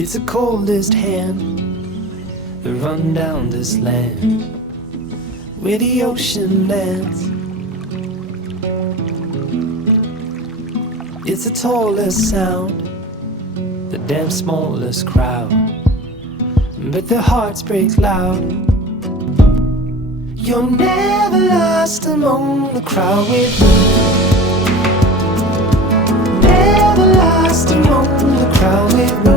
It's the coldest hand that run down this land where the ocean lands. It's the tallest sound, the damn smallest crowd, but their hearts break loud. You're never lost among the crowd with me. Never lost among the crowd with me.